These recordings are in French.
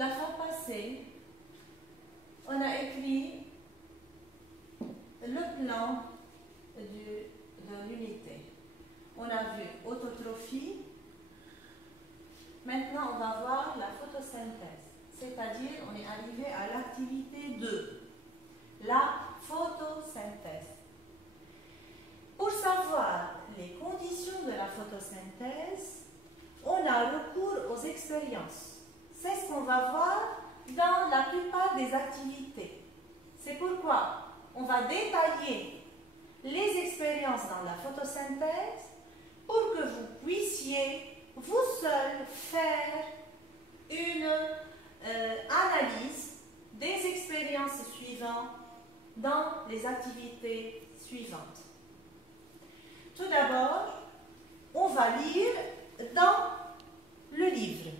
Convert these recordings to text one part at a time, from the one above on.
La fois passée, on a écrit le plan de l'unité. On a vu autotrophie. Maintenant, on va voir la photosynthèse. C'est-à-dire, on est arrivé à l'activité 2, la photosynthèse. Pour savoir les conditions de la photosynthèse, on a recours aux expériences. C'est ce qu'on va voir dans la plupart des activités. C'est pourquoi on va détailler les expériences dans la photosynthèse pour que vous puissiez vous seul faire une analyse des expériences suivantes dans les activités suivantes. Tout d'abord, on va lire dans le livre.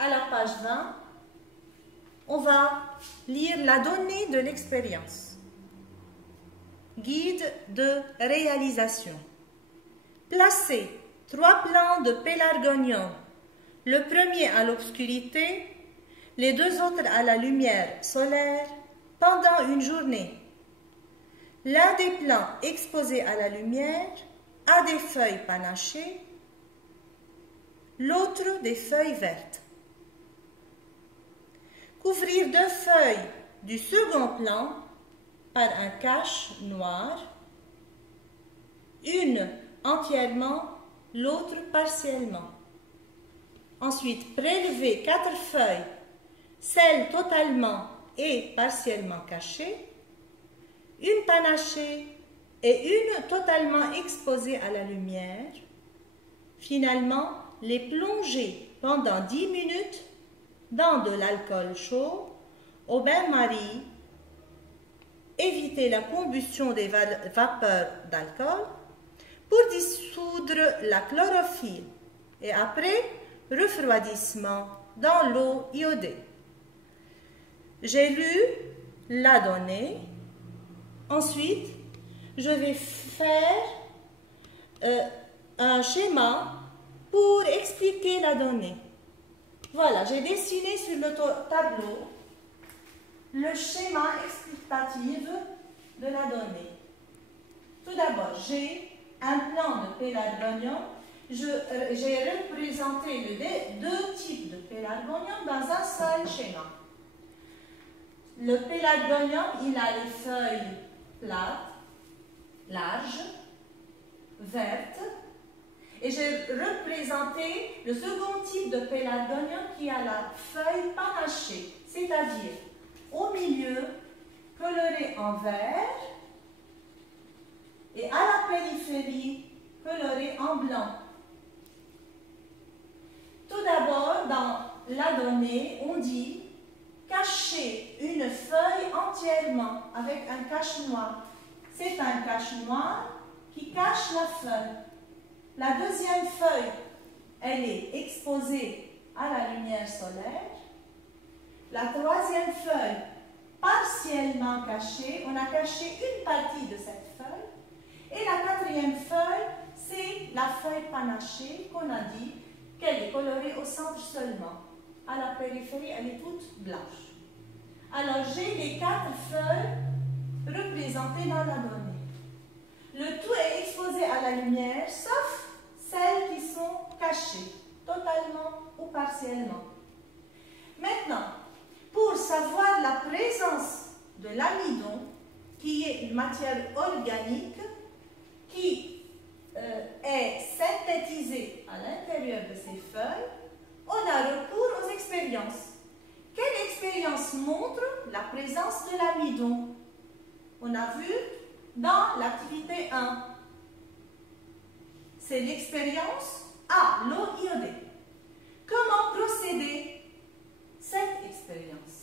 À la page 20, on va lire la donnée de l'expérience. Guide de réalisation. Placez 3 plants de pélargonium, le premier à l'obscurité, les 2 autres à la lumière solaire, pendant une journée. L'un des plants exposés à la lumière a des feuilles panachées, l'autre des feuilles vertes. Couvrir 2 feuilles du second plan par un cache noir, une entièrement, l'autre partiellement. Ensuite, prélever 4 feuilles, celles totalement et partiellement cachées, une panachée et une totalement exposée à la lumière. Finalement, les plonger pendant 10 minutes dans de l'alcool chaud, au bain-marie, éviter la combustion des vapeurs d'alcool pour dissoudre la chlorophylle et après, refroidissement dans l'eau iodée. J'ai lu la donnée. Ensuite, je vais faire un schéma pour expliquer la donnée. Voilà, j'ai dessiné sur le tableau le schéma explicatif de la donnée. Tout d'abord, j'ai un plan de pélargonium. J'ai représenté les 2 types de pélargonium dans un seul schéma. Le pélargonium, il a les feuilles plates, larges, vertes. Et j'ai représenté le second type de pélargonium qui a la feuille panachée, c'est-à-dire au milieu, coloré en vert, et à la périphérie, coloré en blanc. Tout d'abord, dans la donnée, on dit cacher une feuille entièrement avec un cache noir. C'est un cache noir qui cache la feuille. La deuxième feuille, elle est exposée à la lumière solaire. La troisième feuille, partiellement cachée, on a caché une partie de cette feuille. Et la quatrième feuille, c'est la feuille panachée qu'on a dit qu'elle est colorée au centre seulement. À la périphérie, elle est toute blanche. Alors, j'ai les 4 feuilles représentées dans la donnée. Le tout est exposé à la lumière, sauf celles qui sont cachées, totalement ou partiellement. Maintenant, pour savoir la présence de l'amidon, qui est une matière organique qui est synthétisée à l'intérieur de ces feuilles, on a recours aux expériences. Quelle expérience montre la présence de l'amidon? On a vu dans l'activité 1. C'est l'expérience à l'eau iodée. Comment procéder cette expérience?